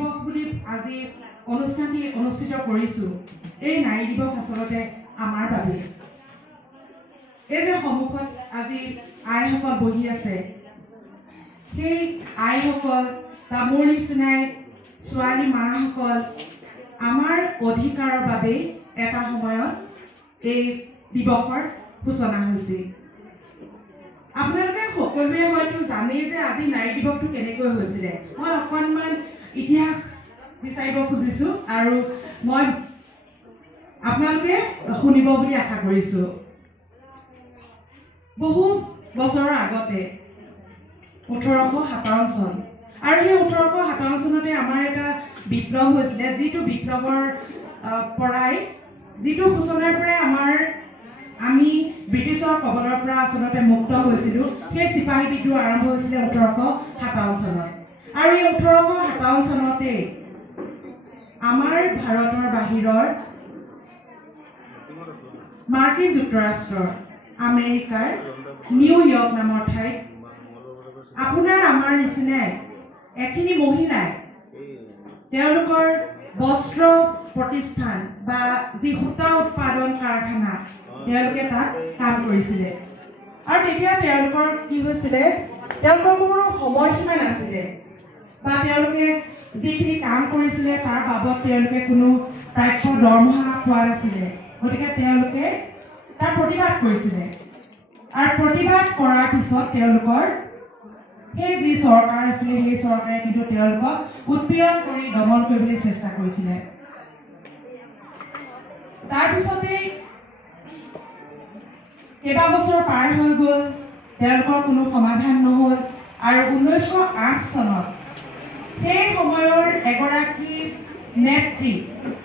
দিৱস বুলি আজি অনুষ্ঠানটি অনুষ্ঠিত কৰিছো এই নাৰী দিৱস আচলতে আমাৰ বাবে এই যে সন্মুখত আজি আইসকল বহি আছে সেই আইসকল বা মোৰ নিচিনাই ছোৱালী মাসকল আমাৰ অধিকাৰৰ বাবে এটা সময়ত এই দিৱসৰ সূচনা হৈছিল আপোনালোকে সকলোৱে হয়তো জানে যে আজি নাৰী দিৱসটো কেনেকৈ হৈছিল মই অকণমান ইতিহাস বিচাৰিব খুজিছো আৰু মই আপোনালোকে শুনিব বুলি আশা কৰিছো বহু বছৰৰ আগতে 1857 চন আৰু এই 1857 চনতে আমাৰ এটা বিপ্লৱ হৈছিল যিটো বিপ্লৱৰ পৰাই যিটো সূচনাৰ পৰাই আমি ব্ৰিটিছৰ কবলৰ পৰা আচলতে মুক্ত হৈছিলো সেই সিপাহী বিদ্ৰোহ আৰম্ভ হৈছিল 1857 চনত আৰু এই 1857 চনতে আমাৰ ভাৰতৰ বাহিৰৰ মাৰ্কিন যুক্তৰাষ্ট্ৰৰ আমেৰিকাৰ নিউয়ৰ্ক নামৰ ঠাইত আপোনাৰ আমাৰ নিচিনা এখিনি মহিলাই তেওঁলোকৰ বস্ত্ৰ প্ৰতিষ্ঠান বা যি সূতা উৎপাদন কাৰখানা তেওঁলোকে তাত কাম কৰিছিল আৰু তেতিয়া তেওঁলোকৰ কি হৈছিল তেওঁলোকৰ কোনো সময়সীমা নাছিল বা তেওঁলোকে যিখিনি কাম কৰিছিল তাৰ বাবদ তেওঁলোকে কোনো প্ৰাপ্য দৰমহা পোৱা নাছিল গতিকে তেওঁলোকে তাৰ প্ৰতিবাদ কৰিছিল আৰু প্ৰতিবাদ কৰাৰ পিছত তেওঁলোকৰ সেই যি চৰকাৰ আছিল সেই চৰকাৰে কিন্তু তেওঁলোকক উৎপীড়ন কৰি দমন কৰিবলৈ চেষ্টা কৰিছিল তাৰ পিছতে কেইবা বছৰ পাৰ হৈ গ'ল তেওঁলোকৰ কোনো সমাধান নহ'ল আৰু 1908 চনত সেই সময়ৰ এগৰাকী নেত্ৰী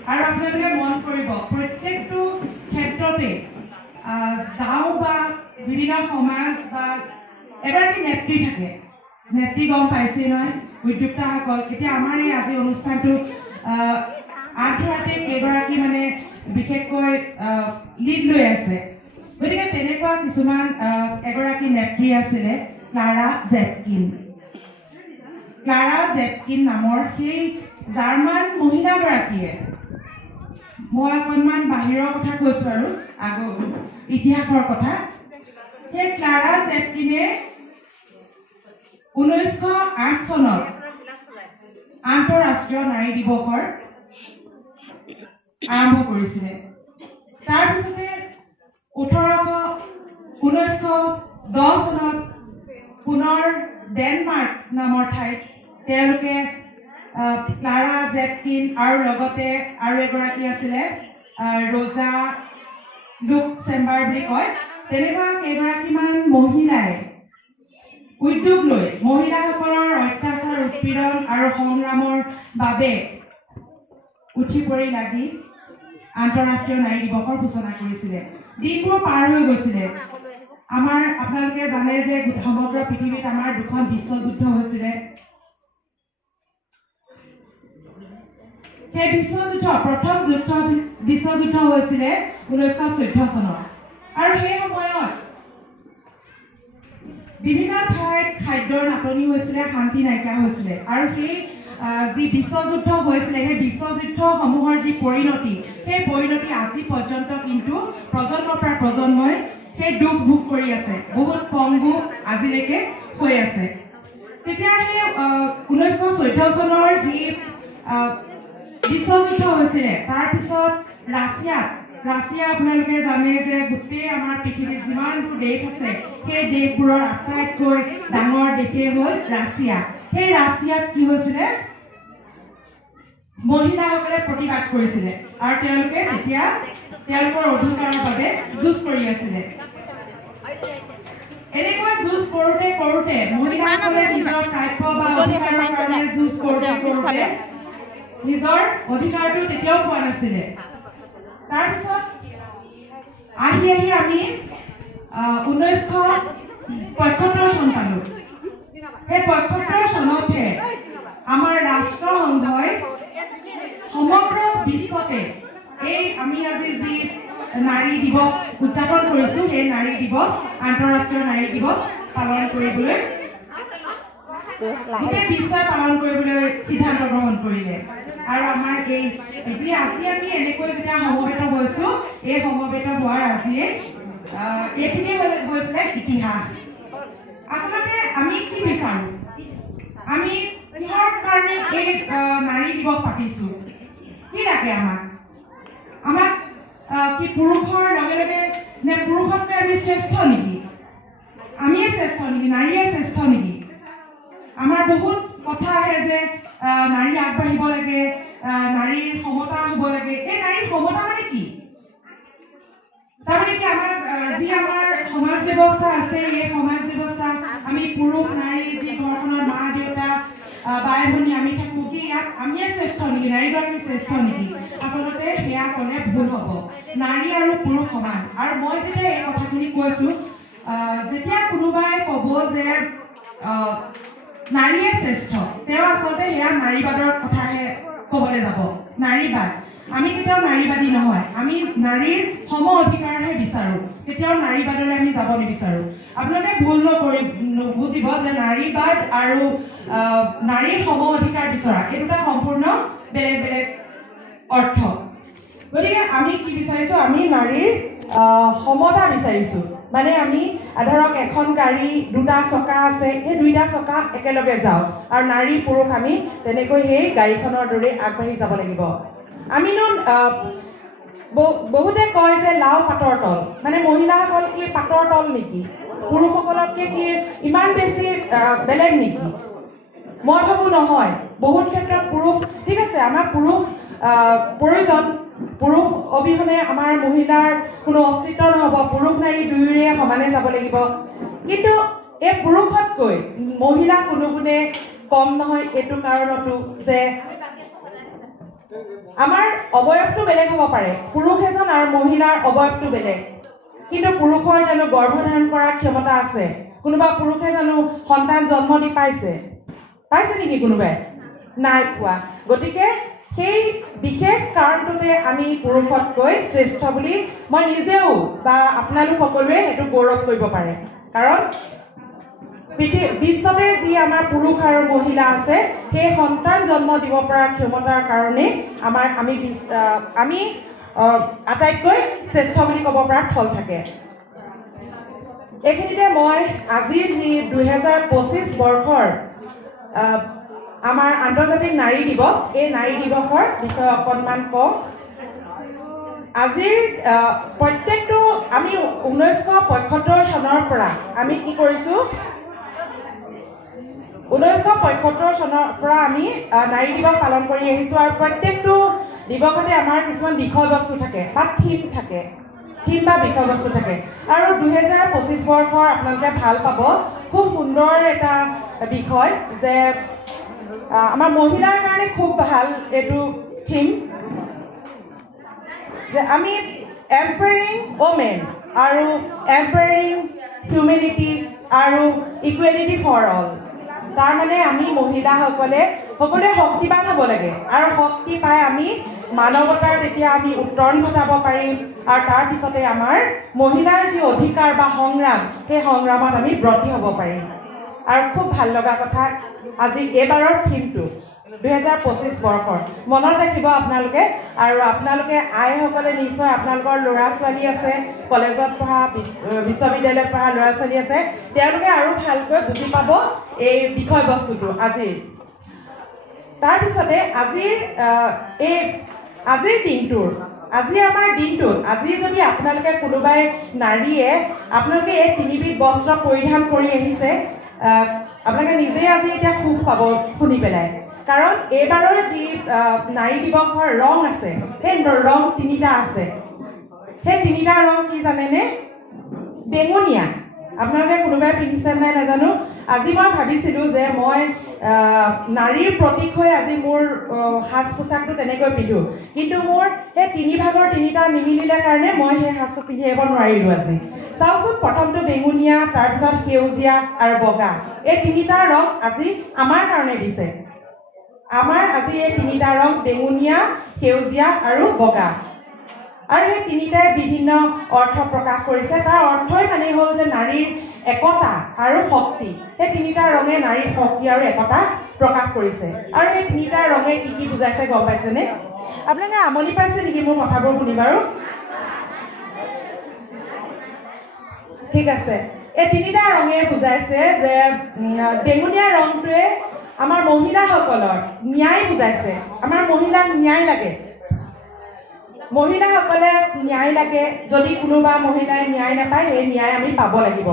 আৰু আপোনালোকে মন কৰিব প্ৰত্যেকটো ক্ষেত্ৰতে গাঁও বা বিভিন্ন সমাজ বা এগৰাকী নেত্ৰী থাকে নেত্ৰী গম পাইছে নহয় উদ্যোক্তাসকল এতিয়া আমাৰ এই আজি অনুষ্ঠানটো আঠৰাতে কেইগৰাকী মানে বিশেষকৈ লিড লৈ আছে গতিকে তেনেকুৱা কিছুমান এগৰাকী নেত্ৰী আছিলে ক্লাৰা জেটকিন নামৰ সেই জাৰ্মান মহিলাগৰাকীয়ে মই অকণমান বাহিৰৰ কথা কৈছো আৰু ইতিহাসৰ কথা সেই ক্লাৰা জেটকিনে 1908 চনত আন্তঃৰাষ্ট্ৰীয় নাৰী দিৱসৰ আৰম্ভ কৰিছিলে তাৰপিছতে 1910 চনত পুনৰ ডেনমাৰ্ক নামৰ ঠাইত তেওঁলোকে ক্লাৰা জেটকিন আৰু লগতে আৰু এগৰাকী আছিলে ৰোজা লুক্সেমবাৰ্গ বুলি কয় তেনেকুৱা কেইগৰাকীমান মহিলাই উদ্যোগ লৈ মহিলাসকলৰ অত্যাচাৰ উৎপীড়ন আৰু সংগ্ৰামৰ বাবে উঠি পৰি লাগি আন্তঃৰাষ্ট্ৰীয় নাৰী দিৱসৰ সূচনা কৰিছিলে দিনবোৰ পাৰ হৈ গৈছিলে আমাৰ আপোনালোকে জানে যে সমগ্ৰ পৃথিৱীত আমাৰ দুখন বিশ্বযুদ্ধ হৈছিলে সেই বিশ্বযুদ্ধ প্ৰথম বিশ্বযুদ্ধ হৈছিলে 1914 চনত আৰু সেই সময়ত বিভিন্ন ঠাইত খাদ্যৰ নাটনি হৈছিলে শান্তি নাইকিয়া হৈছিলে আৰু সেই যি বিশ্বযুদ্ধ হৈছিলে সেই বিশ্বযুদ্ধসমূহৰ যি পৰিণতি সেই পৰিণতি আজি পৰ্যন্ত কিন্তু প্ৰজন্মৰ পৰা প্ৰজন্মই সেই দুখ ভোগ কৰি আছে বহুত পংগু আজিলৈকে হৈ আছে তেতিয়া সেই 1914 চনৰ যি বিশ্বযুদ্ধ হৈছিলে তাৰপিছত ৰাছিয়া আপোনালোকে জানে যে গোটেই আমাৰ পৃথিৱীত যিমানবোৰ দেশ আছে সেই দেশবোৰৰ আটাইতকৈ ডাঙৰ দেশে হ'ল ৰাছিয়া সেই ৰাছিয়াত কি হৈছিলে মহিলাসকলে প্ৰতিবাদ কৰিছিলে আৰু তেওঁলোকে তেতিয়া তেওঁলোকৰ অধিকাৰৰ বাবে যুঁজ কৰি আছিলে এনেকৈ যুঁজ কৰোঁতে মহিলাসকলে নিজৰ প্ৰাপ্য বা অধিকাৰৰ কাৰণে যুঁজ কৰোঁতে নিজৰ অধিকাৰটো তেতিয়াও পোৱা নাছিলে তাৰপিছত আহি আমি 1975 চন পালো সেই 75 চনতে আমাৰ ৰাষ্ট্ৰসংঘই সমগ্ৰ বিশ্বতে এই আমি আজি যি নাৰী দিৱস উদযাপন কৰিছো সেই নাৰী দিৱস আন্তঃৰাষ্ট্ৰীয় নাৰী দিৱস পালন কৰিবলৈ গোটেই বিশ্বই পালন কৰিবলৈ সিদ্ধান্ত গ্ৰহণ কৰিলে আৰু আমাৰ এই আজি আমি এনেকৈ যেতিয়া সমবেত হৈছো এই সমবেত হোৱাৰ আজিয়ে এইখিনি হৈছিলে ইতিহাস আচলতে আমি কি বিচাৰো আমি কিহৰ কাৰণে এই নাৰী দিৱস পাতিছো কি লাগে আমাক কি পুৰুষৰ লগে লগে নে পুৰুষতকৈ আমি শ্ৰেষ্ঠ নেকি আমিয়ে শ্ৰেষ্ঠ নেকি নাৰীয়ে শ্ৰেষ্ঠ নেকি আমাৰ বহুত কথা আহে যে নাৰী আগবাঢ়িব লাগে নাৰীৰ সমতা হ'ব লাগে এই নাৰীৰ সমতা মানে কি তাৰমানে কি আমাৰ যি আমাৰ সমাজ ব্যৱস্থা আছে এই সমাজ ব্যৱস্থা আমি পুৰুষ নাৰী যি ঘৰখনৰ মা দেউতা বাই ভনী আমি থাকো কি ইয়াত আমিয়ে শ্ৰেষ্ঠ নেকি নাৰীগৰাকী শ্ৰেষ্ঠ নেকি আচলতে সেয়া ক'লে ভুল হ'ব নাৰী আৰু পুৰুষ সমান আৰু মই যেতিয়া এই কথাখিনি কৈছো যেতিয়া কোনোবাই ক'ব যে নাৰীয়ে শ্ৰেষ্ঠ তেওঁ আচলতে সেয়া নাৰীবাদৰ কথাহে ক'বলৈ যাব নাৰীবাদ আমি কেতিয়াও নাৰীবাদী নহয় আমি নাৰীৰ সম অধিকাৰহে বিচাৰো কেতিয়াও নাৰীবাদলৈ আমি যাব নিবিচাৰো আপোনালোকে ভুল নুবুজিব যে নাৰীবাদ আৰু নাৰীৰ সম অধিকাৰ বিচৰা এই দুটা সম্পূৰ্ণ বেলেগ বেলেগ অৰ্থ গতিকে আমি কি বিচাৰিছো আমি নাৰীৰ সমতা বিচাৰিছো মানে আমি ধৰক এখন গাড়ী দুটা চকা আছে এই দুইটা চকা একেলগে যাওঁ আৰু নাৰী পুৰুষ আমি তেনেকৈ সেই গাড়ীখনৰ দৰে আগবাঢ়ি যাব লাগিব আমিনো বহুতে কয় যে লাও পাতৰ তল মানে মহিলাসকল কি পাতৰ তল নেকি পুৰুষসকলতকৈ কি ইমান বেছি বেলেগ নেকি মই ভাবোঁ নহয় বহুত ক্ষেত্ৰত পুৰুষ ঠিক আছে আমাৰ পুৰুষ প্ৰয়োজন পুৰুষ অবিহনে আমাৰ মহিলাৰ কোনো অস্তিত্ব নহ'ব পুৰুষ নাৰী দুয়োৰে সমানে যাব লাগিব কিন্তু এই পুৰুষতকৈ মহিলা কোনো গুণে কম নহয় এইটো কাৰণতো যে আমাৰ অবয়ৱটো বেলেগ হ'ব পাৰে পুৰুষ এজন আৰু মহিলাৰ অবয়ৱটো বেলেগ কিন্তু পুৰুষৰ জানো গৰ্ভধাৰণ কৰাৰ ক্ষমতা আছে কোনোবা পুৰুষে জানো সন্তান জন্ম দি পাইছে নেকি কোনোবাই নাই পোৱা গতিকে সেই বিশেষ কাৰণটোতে আমি পুৰুষতকৈ শ্ৰেষ্ঠ বুলি মই নিজেও বা আপোনালোক সকলোৱে সেইটো গৌৰৱ কৰিব পাৰে কাৰণ বিশ্বতে যি আমাৰ পুৰুষ আৰু মহিলা আছে সেই সন্তান জন্ম দিব পৰা ক্ষমতাৰ কাৰণে আমি আটাইতকৈ শ্ৰেষ্ঠ বুলি ক'ব পৰা থল থাকে এইখিনিতে মই আজি যি 2025 বৰ্ষৰ আমাৰ আন্তৰ্জাতিক নাৰী দিৱস এই নাৰী দিৱসৰ বিষয়ে অকণমান কওঁ আজিৰ প্ৰত্যেকটো আমি 1975 চনৰ পৰা আমি কি কৰিছোঁ 1975 চনৰ পৰা আমি নাৰী দিৱস পালন কৰি আহিছোঁ আৰু প্ৰত্যেকটো দিৱসতে আমাৰ কিছুমান বিষয়বস্তু থাকে বা থিম বা বিষয়বস্তু থাকে আৰু 2025 বৰ্ষৰ আপোনালোকে ভাল পাব খুব সুন্দৰ এটা বিষয় যে আমাৰ মহিলাৰ কাৰণে খুব ভাল এইটো থিম যে আমি এম্পাৱাৰিং ওমেন আৰু এম্পাৱাৰিং হিউমেনিটি আৰু ইকুৱেলিটি ফৰ অল তাৰমানে আমি মহিলাসকলে সকলোৱে শক্তিবান হ'ব লাগে আৰু শক্তি পাই আমি মানৱতাৰ তেতিয়া আমি উত্তৰণ ঘটাব পাৰিম আৰু তাৰপিছতে আমাৰ মহিলাৰ যি অধিকাৰ বা সংগ্ৰাম সেই সংগ্ৰামত আমি ব্ৰতী হ'ব পাৰিম আৰু খুব ভাল লগা কথা আজি এইবাৰৰ থিমটো 2025 বৰ্ষৰ মনত ৰাখিব আপোনালোকে আৰু আপোনালোকে আইসকলে নিশ্চয় আপোনালোকৰ ল'ৰা ছোৱালী আছে কলেজত পঢ়া বিশ্ববিদ্যালয়ত পঢ়া ল'ৰা ছোৱালী আছে তেওঁলোকে আৰু ভালকৈ বুজি পাব এই বিষয়বস্তুটো আজিৰ তাৰপিছতে আজিৰ দিনটোৰ আজি আমাৰ দিনটোত আজি যদি আপোনালোকে কোনোবাই নাৰীয়ে আপোনালোকে এই তিনিবিধ বস্ত্ৰ পৰিধান কৰি আহিছে আপোনালোকে নিজেই আজি এতিয়া সুখ পাব শুনি পেলাই কাৰণ এইবাৰৰ যি নাৰী দিৱসৰ ৰং আছে সেই ৰং তিনিটা আছে সেই তিনিটা ৰং কি জানেনে বেঙুনীয়া আপোনালোকে কোনোবাই পিন্ধিছে নাই নাজানো আজি মই ভাবিছিলোঁ যে মই নাৰীৰ প্ৰতীক হৈ আজি মোৰ সাজ পোছাকটো তেনেকৈ পিন্ধো কিন্তু মোৰ সেই তিনি ভাগৰ তিনিটা নিমিলিলে কাৰণে মই সেই সাজটো পিন্ধি আহিব নোৱাৰিলোঁ আজি চাওকচোন প্ৰথমটো বেঙুনীয়া তাৰপিছত সেউজীয়া আৰু বগা এই তিনিটা ৰং আজি আমাৰ কাৰণে দিছে আমাৰ আজি এই তিনিটা ৰং বেঙুনীয়া সেউজীয়া আৰু বগা আৰু এই তিনিটাই বিভিন্ন অৰ্থ প্ৰকাশ কৰিছে তাৰ অৰ্থই মানে হ'ল যে নাৰীৰ একতা আৰু শক্তি এই তিনিটা ৰঙে নাৰীৰ শক্তি আৰু একতা প্ৰকাশ কৰিছে আৰু এই তিনিটা ৰঙে কি কি বুজাইছে গম পাইছেনে আপোনালোকে আমনি পাইছে নেকি মোৰ কথাবোৰ শুনি বাৰু ঠিক আছে এই তিনিটা ৰঙে বুজাইছে যে বেঙুনীয়া ৰংটোৱে আমাৰ মহিলাসকলৰ ন্যায় বুজাইছে আমাৰ মহিলাক ন্যায় লাগে মহিলাসকলে ন্যায় লাগে যদি কোনোবা মহিলাই ন্যায় নাপায় সেই ন্যায় আমি পাব লাগিব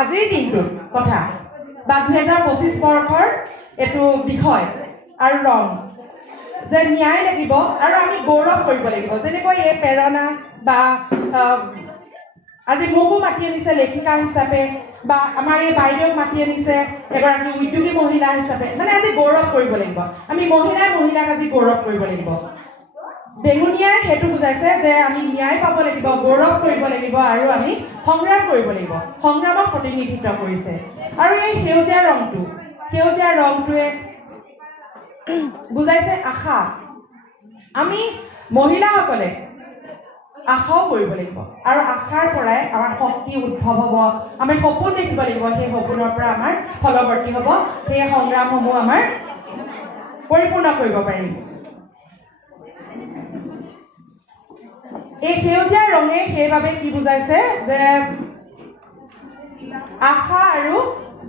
আজিৰ দিনটোৰ কথা বা 2025 বৰ্ষৰ এইটো বিষয় আৰু ৰং যে ন্যায় লাগিব আৰু আমি গৌৰৱ কৰিব লাগিব যেনেকৈ এই প্ৰেৰণা বা আজি মোকো মাতি আনিছে লেখিকা হিচাপে বা আমাৰ এই বাইদেউক মাতি আনিছে এগৰাকী উদ্যোগী মহিলা হিচাপে মানে আজি গৌৰৱ কৰিব লাগিব আমি মহিলাক আজি গৌৰৱ কৰিব লাগিব বেঙুনীয়াই সেইটো বুজাইছে যে আমি ন্যায় পাব লাগিব গৌৰৱ কৰিব লাগিব আৰু আমি সংগ্ৰাম কৰিব লাগিব সংগ্ৰামক প্ৰতিনিধিত্ব কৰিছে আৰু এই সেউজীয়া ৰংটোৱে বুজাইছে আশা আমি মহিলাসকলে আশাও কৰিব লাগিব আৰু আশাৰ পৰাই আমাৰ শক্তি উদ্ভৱ হ'ব আমি সপোন দেখিব লাগিব সেই সপোনৰ পৰা আমাৰ ফলৱৰ্তী হ'ব সেই সংগ্ৰামসমূহ আমাৰ পৰিপূৰ্ণ কৰিব পাৰিম এই সেউজীয়া ৰঙে সেইভাবে কি বুজাইছে যে আশা আৰু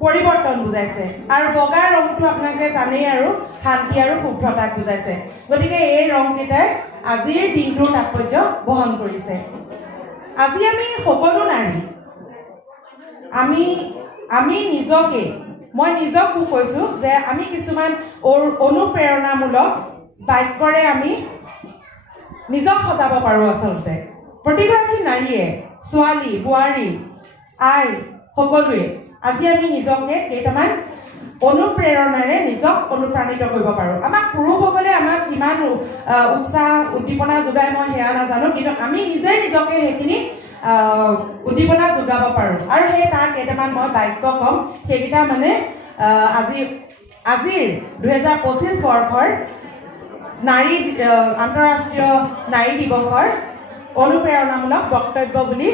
পৰিৱৰ্তন বুজাইছে আৰু বগা ৰংটো আপোনালোকে জানেই আৰু শান্তি আৰু শুভ্ৰতাক বুজাইছে গতিকে এই ৰংকেইটাই আজিৰ দিনটোৰ তাৎপৰ্য বহন কৰিছে আজি আমি সকলো নাৰী আমি নিজকে মই নিজক কৈছো যে আমি কিছুমান অনুপ্ৰেৰণামূলক বাক্যৰে আমি নিজক সজাব পাৰো আচলতে প্ৰতিগৰাকী নাৰীয়ে ছোৱালী বোৱাৰী আই সকলোৱে আজি আমি নিজকে কেইটামান অনুপ্ৰেৰণাৰে নিজক অনুপ্ৰাণিত কৰিব পাৰো আমাক পুৰুষসকলে আমাক কিমান উৎসাহ উদ্দীপনা যোগায় মই সেয়া নাজানো কিন্তু আমি নিজে নিজকে সেইখিনি উদ্দীপনা যোগাব পাৰো আৰু সেই তাৰ কেইটামান মই বাক্য কম সেইকেইটা মানে আজিৰ 2025 বৰ্ষৰ নাৰী আন্তঃৰাষ্ট্ৰীয় নাৰী দিৱসৰ অনুপ্ৰেৰণামূলক বক্তব্য বুলি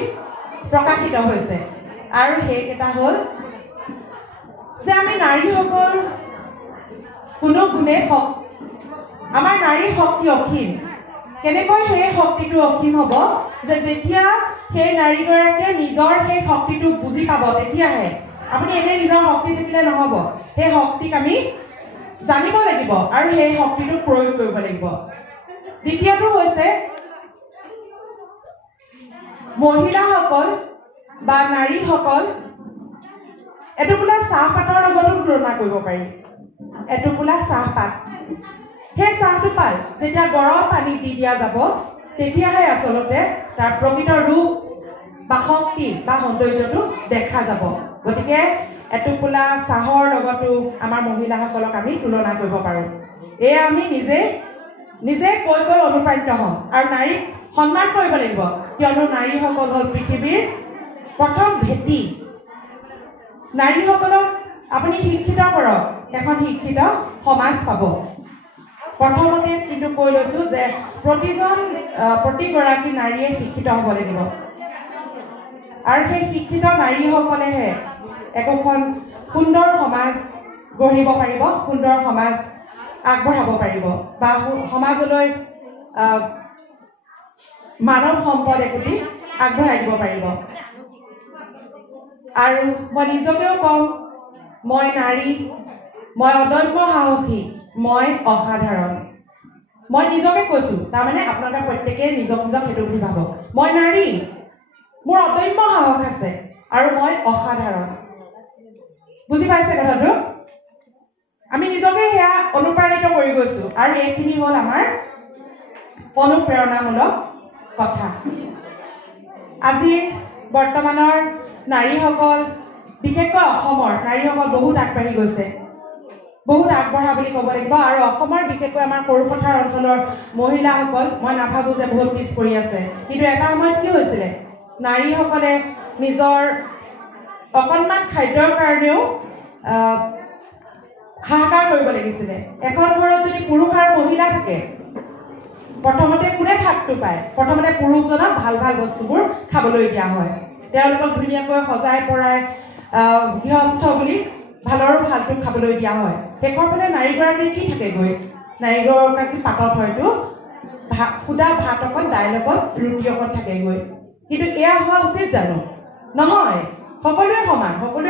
প্ৰকাশিত হৈছে আৰু সেইকেইটা হ'ল যে আমি নাৰীসকল কোনো গুণে আমাৰ নাৰীৰ শক্তি অসীম কেনেকৈ সেই শক্তিটো অসীম হ'ব যে যেতিয়া সেই নাৰীগৰাকীয়ে নিজৰ সেই শক্তিটো বুজি পাব তেতিয়াহে আপুনি এনে নিজৰ শক্তি থাকিলে নহ'ব সেই শক্তিক আমি জানিব লাগিব আৰু সেই শক্তিটো প্ৰয়োগ কৰিব লাগিব দ্বিতীয়টো হৈছে মহিলাসকল বা নাৰীসকল এটুকুৰা চাহপাতৰ লগতো তুলনা কৰিব পাৰি এটুকুৰা চাহপাত সেই চাহটো পাল যেতিয়া গৰম পানীত দি দিয়া যাব তেতিয়াহে আচলতে তাৰ প্ৰকৃত ৰূপ বা শক্তি বা সৌন্দৰ্যটো দেখা যাব গতিকে এটুকুৰা চাহৰ লগতো আমাৰ মহিলাসকলক আমি তুলনা কৰিব পাৰোঁ এয়া আমি নিজে কৈ অনুপ্ৰাণিত হ'ম আৰু নাৰীক সন্মান কৰিব লাগিব কিয়নো নাৰীসকল হ'ল পৃথিৱীৰ প্ৰথম ভেটি নাৰীসকলক আপুনি শিক্ষিত কৰক এখন শিক্ষিত সমাজ পাব প্ৰথমতে কিন্তু কৈ লৈছোঁ যে প্ৰতিগৰাকী নাৰীয়ে শিক্ষিত হ'ব লাগিব আৰু সেই শিক্ষিত নাৰীসকলেহে একোখন সুন্দৰ সমাজ গঢ়িব পাৰিব সুন্দৰ সমাজ আগবঢ়াব পাৰিব বা সমাজলৈ মানৱ সম্পদ একোটি আগবঢ়াই দিব পাৰিব আৰু মই নিজকেও কওঁ মই নাৰী মই অদম্য সাহসী মই অসাধাৰণ মই নিজকে কৈছোঁ তাৰমানে আপোনালোকে প্ৰত্যেকেই নিজক সেইটো বুলি ভাবক মই নাৰী মোৰ অদম্য সাহস আছে আৰু মই অসাধাৰণ বুজি পাইছে কথাটো আমি নিজকে সেয়া অনুপ্ৰাণিত কৰি গৈছোঁ আৰু এইখিনি হ'ল আমাৰ অনুপ্ৰেৰণামূলক কথা আজিৰ বৰ্তমানৰ নাৰীসকল বিশেষকৈ অসমৰ নাৰীসকল বহুত আগবাঢ়ি গৈছে বহুত আগবঢ়া বুলি ক'ব লাগিব আৰু অসমৰ বিশেষকৈ আমাৰ সৰুপথাৰ অঞ্চলৰ মহিলাসকল মই নাভাবোঁ যে বহুত পিছ পৰি আছে কিন্তু এটা সময়ত কি হৈছিলে নাৰীসকলে নিজৰ অকণমান খাদ্যৰ কাৰণেও হাহাকাৰ কৰিব লাগিছিলে এখন ঘৰত যদি পুৰুষ আৰু মহিলা থাকে প্ৰথমতে কোনে ভাগটো পায় প্ৰথমতে পুৰুষজনক ভাল ভাল বস্তুবোৰ খাবলৈ দিয়া হয় তেওঁলোকক ধুনীয়াকৈ সজাই পৰাই গৃহস্থ বুলি ভালৰ ভালটো খাবলৈ দিয়া হয় শেষৰ ফালে নাৰীগৰাকীৰ কি থাকেগৈ নাৰীগৰাকীৰ পাতত হয়তো সুদা ভাত অকণ দাইল অকণ ৰুটি অকণ থাকেগৈ কিন্তু এয়া হোৱা উচিত জানো নহয় সকলোৱে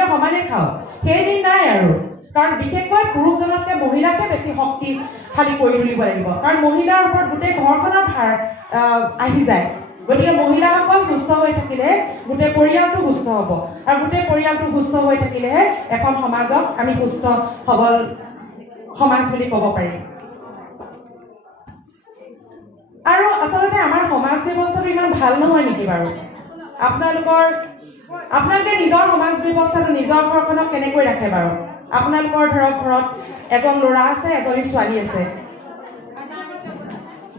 সমানে খাওঁ সেইদিন নাই আৰু কাৰণ বিশেষকৈ পুৰুষজনতকৈ মহিলাকে বেছি শক্তিশালী কৰি তুলিব লাগিব কাৰণ মহিলাৰ ওপৰত গোটেই ঘৰখনৰ ভাৰ আহি যায় গতিকে মহিলাসকল সুস্থ হৈ থাকিলে গোটেই পৰিয়ালটো সুস্থ হ'ব আৰু গোটেই পৰিয়ালটো সুস্থ হৈ থাকিলেহে এখন সমাজক আমি সুস্থ সবল সমাজ বুলি ক'ব পাৰিম আৰু আচলতে আমাৰ সমাজ ব্যৱস্থাটো ইমান ভাল নহয় নেকি বাৰু আপোনালোকে নিজৰ সমাজ ব্যৱস্থাটো নিজৰ ঘৰখনক কেনেকৈ ৰাখে বাৰু আপোনালোকৰ ধৰক ঘৰত এজন ল'ৰা আছে এজনী ছোৱালী আছে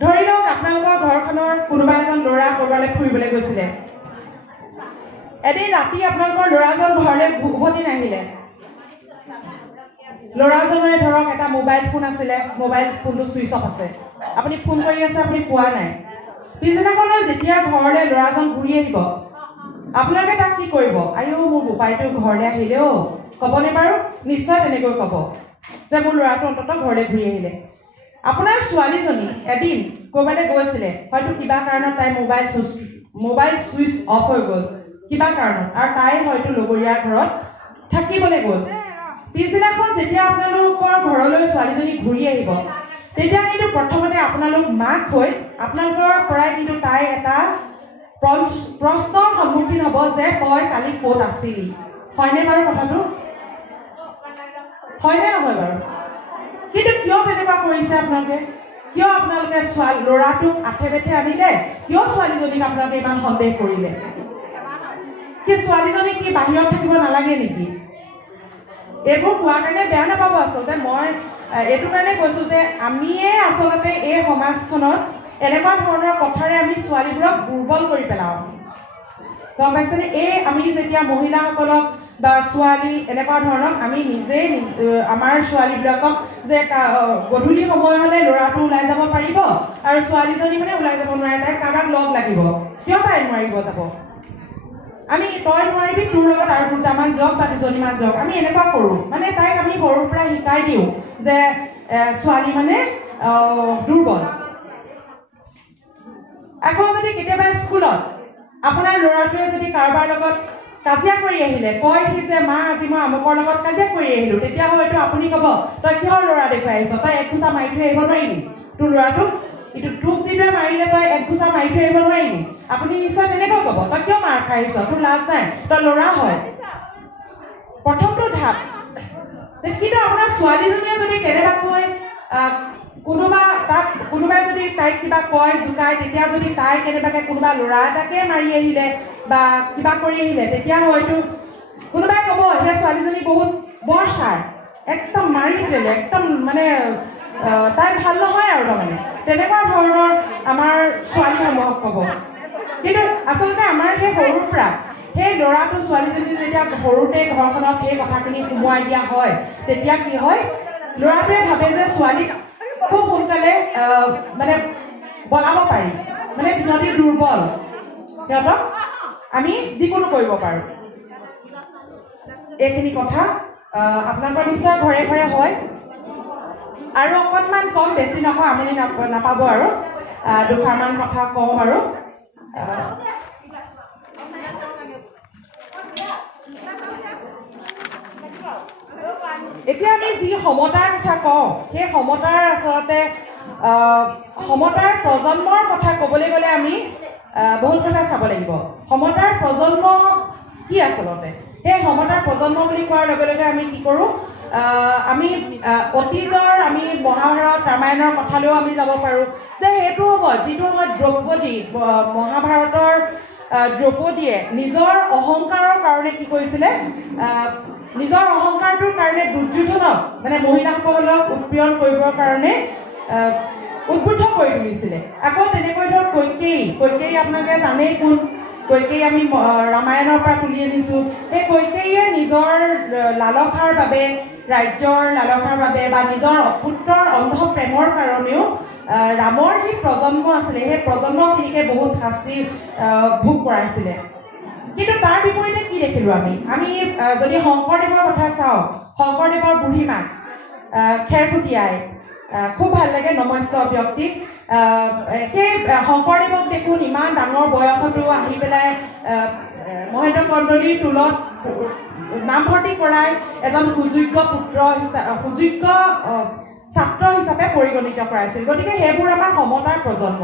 ধৰি লওক আপোনালোকৰ ঘৰখনৰ কোনোবা এজন ল'ৰা ক'ৰবালৈ ফুৰিবলৈ গৈছিলে এদিন ৰাতি আপোনালোকৰ ল'ৰাজন ঘৰলৈ উভতি নাহিলে ল'ৰাজনৰে ধৰক এটা মোবাইল ফোন আছিলে মোবাইল ফোনটো ছুইচ অফ আছে আপুনি ফোন কৰি আছে আপুনি পোৱা নাই পিছদিনাখনলৈ যেতিয়া ঘৰলৈ ল'ৰাজন ঘূৰি আহিব আপোনালোকে তাক কি কৰিব আইও মোৰ বোপাইটো ঘৰলৈ আহিলেও ক'বনে বাৰু নিশ্চয় তেনেকৈ ক'ব যে মোৰ ল'ৰাটো অন্ততঃ ঘৰলৈ ঘূৰি আহিলে আপোনাৰ ছোৱালীজনী এদিন ক'ৰবালৈ গৈছিলে হয়তো কিবা কাৰণত তাই মোবাইল ছুইচ অফ হৈ গ'ল কিবা কাৰণত আৰু তাই হয়তো লগৰীয়াৰ ঘৰত থাকিবলৈ গ'ল পিছদিনাখন যেতিয়া আপোনালোকৰ ঘৰলৈ ছোৱালীজনী ঘূৰি আহিব তেতিয়া কিন্তু প্ৰথমতে আপোনালোক মাক হৈ আপোনালোকৰ পৰাই কিন্তু তাই এটা প্ৰশ্নৰ সন্মুখীন হ'ব যে তই কালি ক'ত আছিলি হয়নে বাৰু কথাটো হয়নে নহয় বাৰু কিন্তু কিয় তেনেকুৱা কৰিছে আপোনালোকে কিয় আপোনালোকে ল'ৰাটোক আঠে বেঠে আনিলে কিয় ছোৱালীজনীক আপোনালোকে ইমান সন্দেহ কৰিলে কি ছোৱালীজনী কি বাহিৰত থাকিব নালাগে নেকি এইবোৰ কোৱাৰ কাৰণে বেয়া নাপাব আচলতে মই এইটো কাৰণে কৈছোঁ যে আমিয়ে আচলতে এই সমাজখনত এনেকুৱা ধৰণৰ কথাৰে আমি ছোৱালীবোৰক দুৰ্বল কৰি পেলাওঁ গম পাইছেনে এই আমি যেতিয়া মহিলাসকলক বা ছোৱালী এনেকুৱা ধৰণৰ আমি নিজেই আমাৰ ছোৱালীবিলাকক যে গধূলি সময় হ'লে ল'ৰাটো ওলাই যাব পাৰিব আৰু ছোৱালীজনী মানে ওলাই যাব নোৱাৰে তাই কাৰোবাক লগ লাগিব কিয় তাই নোৱাৰিব যাব আমি তই নোৱাৰিবি তোৰ লগত আৰু দুটামান যাওক বা দুজনীমান যাওক আমি এনেকুৱা কৰোঁ মানে তাইক আমি সৰুৰ পৰা শিকাই দিওঁ যে ছোৱালী মানে দুৰ্বল আকৌ যদি কেতিয়াবা স্কুলত আপোনাৰ ল'ৰাটোৱে যদি কাৰোবাৰ লগত কাজিয়া কৰি আহিলে কয় সি যে মা আজি মই আমুকৰ লগত কাজিয়া কৰি আহিলোঁ তেতিয়া হয়তো আপুনি ক'ব তই কিহৰ ল'ৰা দেখুৱাই আহিছ তই এক ঘোচা মাৰি থৈ আহিব নোৱাৰিবি তোৰ ল'ৰাটোক ইটো তোক যিটোৱে মাৰিলে তই এক ঘোচা মাৰি থৈ আহিব নোৱাৰিবি আপুনি নিশ্চয় তেনেকৈ ক'ব তই কিয় মাৰ খাই আহিছ তোৰ লাভ নাই তই ল'ৰা হয় প্ৰথমটো ধাপ কিন্তু আপোনাৰ ছোৱালীজনীয়ে যদি কেনেবাকৈ কোনোবাই যদি তাইক কিবা কয় জোকায় তেতিয়া যদি তাই কেনেবাকৈ কোনোবা ল'ৰা এটাকে মাৰি আহিলে বা কিবা কৰি আহিলে তেতিয়া হয়তো কোনোবাই ক'ব সেই ছোৱালীজনী বহুত বৰ ছাৰ একদম মাৰি দিলে একদম মানে তাই ভাল নহয় আৰু তাৰমানে তেনেকুৱা ধৰণৰ আমাৰ ছোৱালীসমূহক ক'ব কিন্তু আচলতে আমাৰ সেই সৰুৰ পৰা সেই ল'ৰাটো ছোৱালীজনী যেতিয়া সৰুতে ঘৰখনত সেই কথাখিনি সোমোৱাই দিয়া হয় তেতিয়া কি হয় ল'ৰাটোৱে ভাবে যে ছোৱালীক খুব সোনকালে মানে বনাব পাৰি মানে সিহঁতি দুৰ্বল সিহঁতক আমি যিকোনো কৰিব পাৰোঁ এইখিনি কথা আপোনালোকৰ নিশ্চয় ঘৰে ঘৰে হয় আৰু অকণমান কম বেছি নহয় আমনি নাপাব আৰু দুষাৰমান কথা কওঁ বাৰু এতিয়া আমি যি সমতাৰ কথা কওঁ সেই সমতাৰ আচলতে সমতাৰ প্ৰজন্মৰ কথা ক'বলৈ গ'লে আমি বহুত কথা চাব লাগিব সমতাৰ প্ৰজন্ম কি আচলতে সেই সমতাৰ প্ৰজন্ম বুলি কোৱাৰ লগে লগে আমি কি কৰোঁ আমি অতীজৰ আমি মহাভাৰত ৰামায়ণৰ কথালৈও আমি যাব পাৰোঁ যে সেইটো সময়ত যিটো সময়ত দ্ৰৌপদী মহাভাৰতৰ দ্ৰৌপদীয়ে নিজৰ অহংকাৰৰ কাৰণে কি কৰিছিলে নিজৰ অহংকাৰটোৰ কাৰণে দুৰ্যোধনক মানে মহিলাসকলক উৎপীড়ন কৰিবৰ কাৰণে উদ্বুদ্ধ কৰি তুলিছিলে আকৌ তেনেকৈ ধৰক কৈকেয়ী আপোনালোকে জানেই কোন কৈকেয়ী আমি ৰামায়ণৰ পৰা তুলি আনিছোঁ সেই কৈকেয়ীয়ে নিজৰ লালসাৰ বাবে ৰাজ্যৰ লালসাৰ বাবে বা নিজৰ পুত্ৰৰ অন্ধ প্ৰেমৰ কাৰণেও ৰামৰ যি প্ৰজন্ম আছিলে সেই প্ৰজন্মখিনিকে বহুত শাস্তি ভোগ কৰাইছিলে কিন্তু তাৰ বিপৰীতে কি দেখিলোঁ আমি যদি শংকৰদেৱৰ কথা চাওঁ, শংকৰদেৱৰ বুঢ়ীমাক খেৰকুটীয়াই খুব ভাল লাগে নমস্য ব্যক্তিক। সেই শংকৰদেৱক দেখোন ইমান ডাঙৰ বয়সতো আহি পেলাই মহেন্দ্ৰ কন্দলীৰ টোলত নামভৰ্তি কৰাই এজন সুযোগ্য পুত্ৰ সুযোগ্য ছাত্ৰ হিচাপে পৰিগণিত কৰাইছিল। গতিকে সেইবোৰ আমাৰ সমতাৰ প্ৰজন্ম,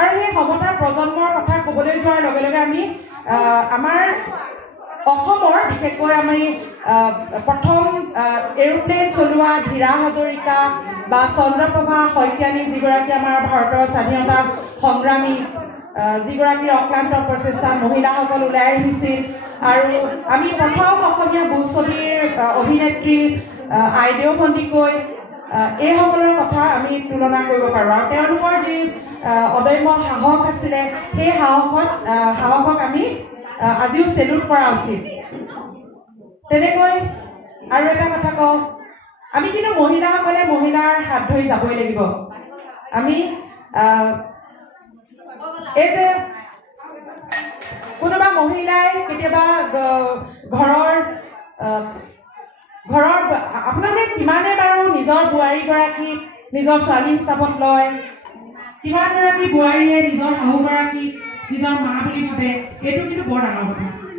আৰু সেই সমতাৰ প্ৰজন্মৰ কথা ক'বলৈ যোৱাৰ লগে লগে আমি আমাৰ অসমৰ বিশেষকৈ আমি প্ৰথম এৰোপ্লেন চলোৱা ধীৰা হাজৰিকা বা চন্দ্ৰপ্ৰভা শইকীয়ানী, যিগৰাকী আমাৰ ভাৰতৰ স্বাধীনতা সংগ্ৰামী, যিগৰাকীৰ অক্লান্ত প্ৰচেষ্টাত মহিলাসকল ওলাই আহিছিল, আৰু আমি প্ৰথম অসমীয়া বোলছবিৰ অভিনেত্ৰী আইদেউ সন্দিকৈ, এইসকলৰ কথা আমি তুলনা কৰিব পাৰোঁ। আৰু তেওঁলোকৰ যি অদম্য সাহস আছিলে, সেই সাহসক আমি আজিও চেলুট কৰা উচিত। তেনেকৈ আৰু এটা কথা কওঁ, আমি কিন্তু মহিলাসকলে মহিলাৰ হাত ধৰি যাবই লাগিব। আমি এই যে কোনোবা মহিলাই কেতিয়াবা ঘৰৰ আপোনালোকে কিমানে বাৰু নিজৰ বোৱাৰীগৰাকীক নিজৰ ছোৱালী হিচাপত লয়, কিমানগৰাকী বোৱাৰীয়ে নিজৰ শাহুগৰাকীক নিজৰ মা বুলি ভাবে, এইটো কিন্তু বৰ ডাঙৰ কথা।